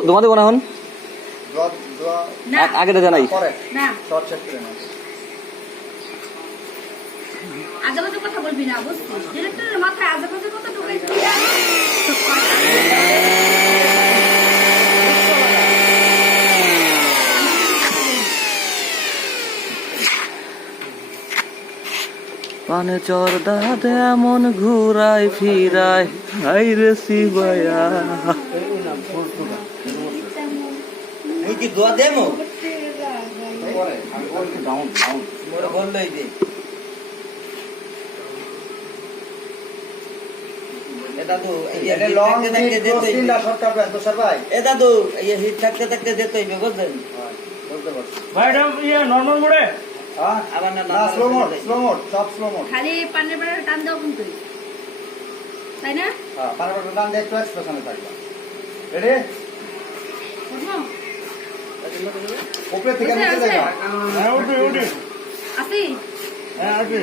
দোয়া দেবো না এখন আগে জানাই আজেবাজে কথা বলবি না বুঝছিস ডিরেক্টরের মাথায় আজেবাজে কথা ঢুকাইছিস পানে চর্দা এমন ঘুরাই ফিরাই হাই রে শিবায়া মুই কি দোয়া দেমো মোরে বললেই দে এ দাদু এই লং দেখতে দেখতে তিনটা শর্টকাট প্ল্যান তো স্যার ভাই এ দাদু এই হিট থাকতে থাকতে যেতে হইবে বুঝছেন বলতে পারছি ভাই এটা ইয়া নরমাল মোডে হ্যাঁ আবার না স্লো মোড সব স্লো মোড খালি পানের বাড়ার টান দাও কিন্তু তাই না হ্যাঁ পানের বাড়ার টান দিয়ে একটু এক্সপ্রেশনে থাকবা রেডি বুঝছো উপরে থেকে নিচে যাও হ্যাঁ উঠি আসি হ্যাঁ আসি